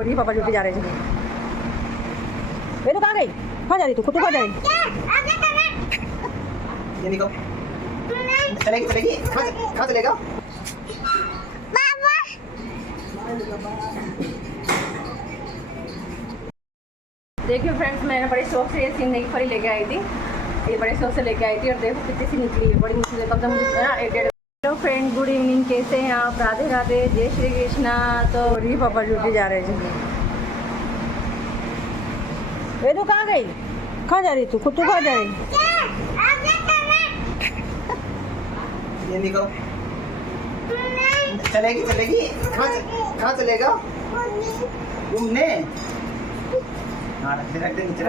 हो रही है, पापा ड्यूटी जा रहे थे। ये तो कहाँ गई? कहाँ जा रही तू? कहाँ जा रही? ये निकल चलेगी चलेगी कहाँ चलेगा? देखिए फ्रेंड्स, मैंने बड़े शौक से ये सीन फरी लेके आई थी, ये बड़े शौक से लेके आई थी और देखो कितनी सी निकली है, बड़ी मुश्किल से कम से कम मुझे ना 1-1.5। हेलो फ्रेंड, गुड इवनिंग, कैसे हैं आप? राधे राधे, जय श्री कृष्णा। तो रही पापा ड्यूटी जा रहे थे। ये तो कहाँ गई? कहाँ जा रही तू? खुद तू कहाँ जा रही? ये निकल चलेगी चलेगी कहाँ चलेगा? घूमने।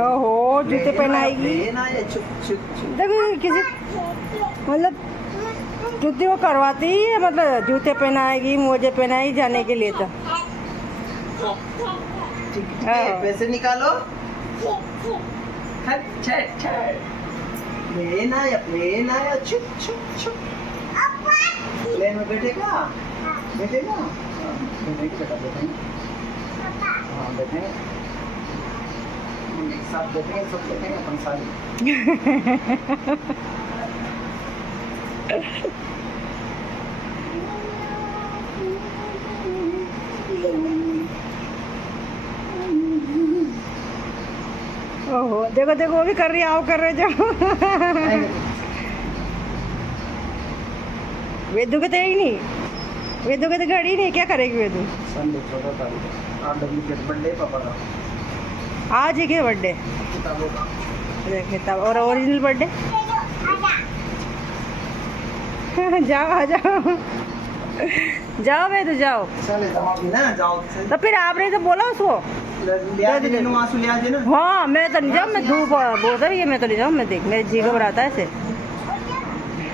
ओहो, जूते पहनाएगी। देखो किसी मतलब जूती वो करवाती है, मतलब जूते पहनाएगी, मोजे पहनाएगी जाने के लिए। तो पैसे निकालो। प्लेन आया छुप छुप छुप। प्लेन में बैठेगा बैठेगा बेटा बैठेंगे। हाँ बैठेंगे, एक साथ बैठेंगे, सब बैठेंगे अपन सारे। ओहो, देखो देखो वो भी कर रही है, आओ कर रहे जाओ। वेदू के तो ही नहीं, वेदू के तो गाड़ी नहीं, क्या करेगी वेदू? संडे 14 तारीख बर्थडे पापा का। आज ही के बर्थडे किताब और ओरिजिनल बर्थडे। जाओ आ जाओ जाओ वेदू जाओ। चले ना जाओ। तो फिर आपने तो बोला उसको आंसू ले आजे ना। हाँ मैं तो नहीं जाऊँ, मैं धूप बहुत रही है, मैं तो नहीं जाऊँ। मैं देख मेरे जी घबराता है ऐसे।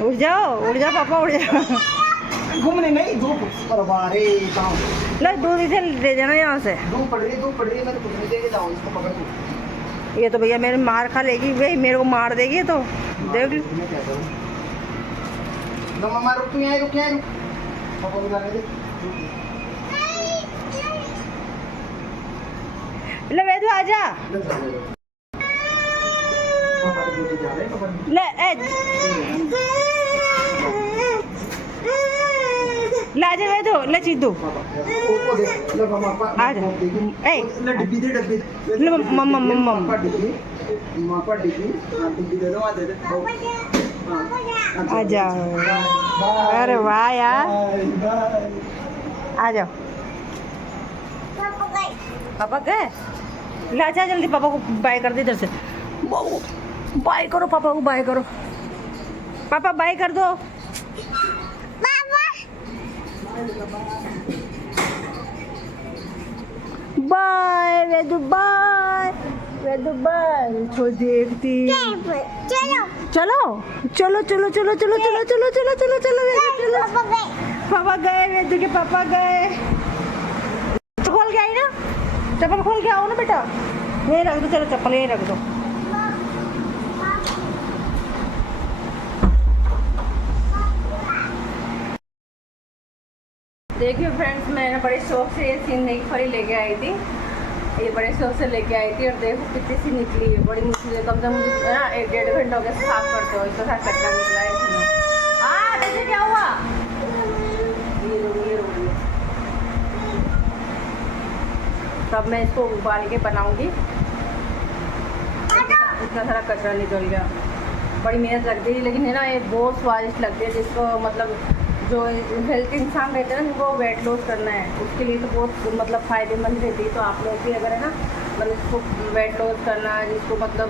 उठ जाओ पापा उठ जाओ। घूमने नहीं, धूप परवारे लो दूध इसे ले जाना यहाँ से। धूप पड़ रही है मैं तो कुछ नहीं देके जाऊँ इसको पकड़ के। ये तो भैया मेरे मार खा लेगी, भाई मेरे को मार देगी तो देख लो। मम्मा रुक तू यहाँ रुक पापा को जाने दे। ले वेदू आजा ले लाजे वेदू ले चिद्दू आजा ए डिब्बी दे ले मम्मा डिब्बी दे दो आ जाओ। अरे वाह यार, आ जाओ। पापा गए? ले आजा जल्दी, पापा को बाय कर दे इधर से। बाय करो पापा को, बाय करो पापा, बाय कर दो। Bye Vedu, bye Vedu, bye. तो देखती चलो चलो चलो चलो चलो चलो चलो चलो चलो चलो चलो चलो। पापा गए, वेदू के पापा गए। खोल के आई ना, चप्पल खोल के आओ ना बेटा। यहीं रख दो, चलो चप्पल यहीं रख दो। देखिए फ्रेंड्स, मैंने बड़े शौक से ये सीन फरी लेके आई थी, ये बड़े शौक से लेके आई थी और देखो कितनी सी निकली है, बड़ी मुश्किल से कम से कम मुझे ना 1-1.5 घंटा हो गया साफ करते हो। इसका साथ कचरा निकला है इसमें। हाँ देखिए क्या हुआ, ये रो रही है। तब मैं इसको उबाल के बनाऊंगी। इतना सारा कचरा निकल गया, बड़ी मेहनत लगती है, लेकिन है ना ये बहुत स्वादिष्ट लगती है। जिसको मतलब जो हेल्थ इंसान रहते हैं ना, जिनको वेट लॉस करना है, उसके लिए तो बहुत मतलब फ़ायदेमंद रहती है। तो आप लोग भी अगर है ना मतलब इसको वेट लॉस करना है, जिसको मतलब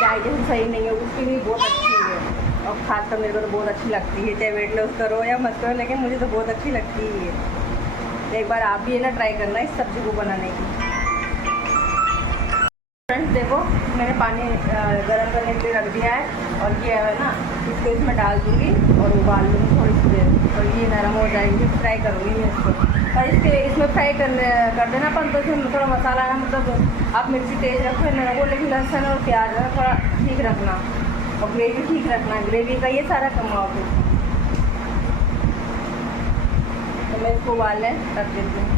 डाइजेशन सही नहीं है, उसके लिए बहुत अच्छी है। और खासकर मेरे को तो बहुत अच्छी लगती है, चाहे वेट लॉस करो या मत करो, लेकिन मुझे तो बहुत अच्छी लगती है। एक बार आप भी है ना ट्राई करना इस सब्ज़ी को बनाने की। फ्रेंड्स देखो, मैंने पानी गर्म करने के लिए रख दिया है और ये है ना इसको इसमें डाल दूँगी और उबाल लूँगी थोड़ी सी देर, और ये नरम हो जाएगी। फ्राई करूँगी मैं इसको, और इसमें फ्राई कर देना अपन। तो इसमें थोड़ा मसाला है, मतलब आप मिर्ची तेज़ रखो नरम हो, लेकिन लहसुन और प्याज है थोड़ा ठीक रखना, और ग्रेवी ठीक रखना, ग्रेवी का ये सारा कमाओ। तो मैं इसको उबालने रख देती हूँ।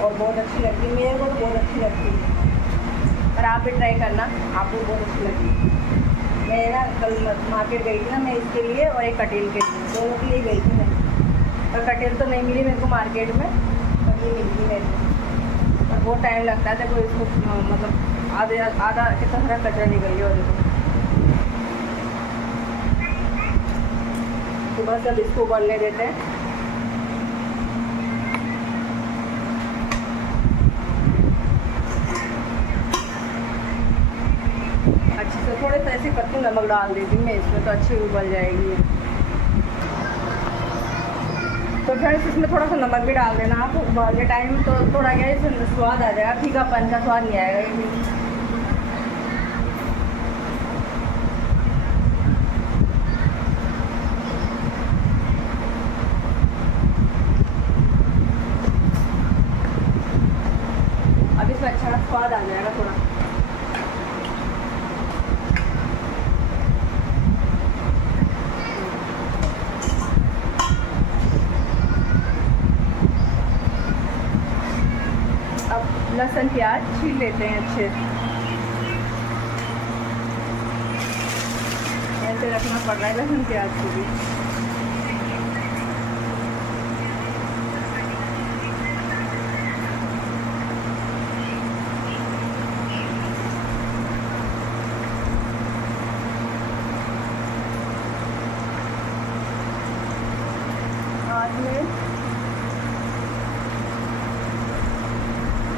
और बहुत अच्छी लगती है, मेरे को तो बहुत अच्छी लगती है। पर आप भी ट्राई करना, आपको बहुत अच्छी लगती है। मैं ना कल मार्केट गई थी ना, मैं इसके लिए और एक कटेल के लिए, दोनों के लिए गई थी मैं। पर कटेल तो नहीं मिली मेरे को मार्केट में, पर ये मिलती मेरे को। पर बहुत टाइम लगता है, देखो इसको मतलब आधा कितना सारा कचरा निकल गया। और देखो तो बस अब इसको उबलने देते हैं। अच्छे से थोड़े से ऐसे कच्चे नमक डाल देती हूँ मैं इसमें, तो अच्छी उबल जाएगी। तो फ्रेंड्स इसमें थोड़ा सा नमक भी डाल देना आप उबालते टाइम, तो थोड़ा क्या इसमें स्वाद आ जाएगा, फीकापन का स्वाद नहीं आएगा ये भी। अब इसमें अच्छा स्वाद आ जाएगा थोड़ा। अब लहसुन प्याज छील लेते हैं अच्छे से, ऐसे रखना पड़ रहा है लहसुन प्याज को भी। आज मैं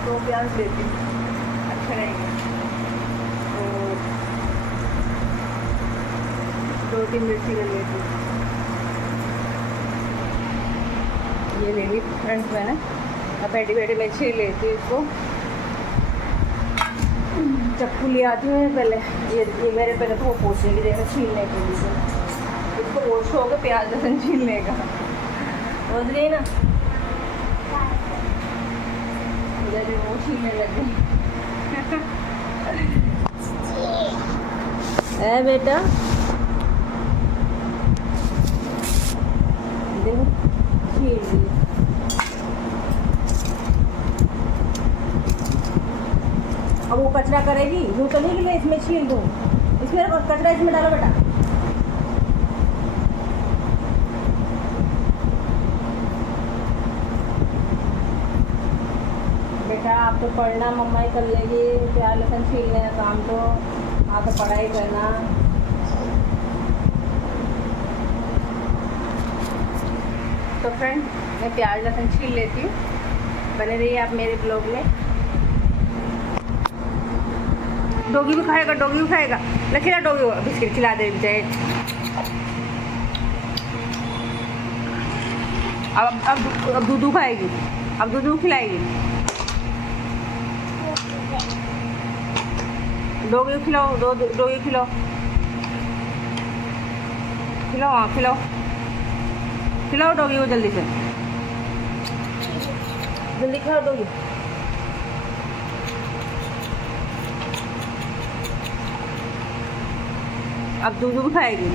2 प्याज लेती हूँ, अच्छा रहेगा। और 2-3 मिर्ची ले लेती हूँ, ये ले ली फ्रेंड्स मैंने। अब बैठी बैठी मैं छील लेती हूँ इसको, चक्कू ले आती हूँ पहले। ये मेरे पहले तो वो पोछने की जगह छीलने के लिए, इसको वॉश हो गया प्याज लहसुन छीलने का, समझ गई ना। इधर भी वो छीलने लग गई है बेटा, देखो छील ली। अब वो कचरा करेगी, जो तो नहीं कि मैं इसमें छील दूँ, इसमें कचरा इसमें डालो बेटा। बेटा आप तो पढ़ना मम्मा ही कर लेगी, प्याज लहसुन छीलने का काम तो आप तो पढ़ाई करना। तो फ्रेंड मैं प्याज लहसुन छील लेती हूँ, बने रहिए आप मेरे ब्लॉग में। डॉगी भी खाएगा, डॉगी भी खाएगा, ना खिला डॉगी को बिस्किट खिला दे जाए। अब दूध खाएगी, अब दूध खिलाएगी, डॉगी खिलाओ, डॉगी खिलाओ, खिलाओ, हाँ खिलाओ, खिलाओ डॉगी को जल्दी से, जल्दी खिलाओ डॉगी। अब दूध भी खाएगी।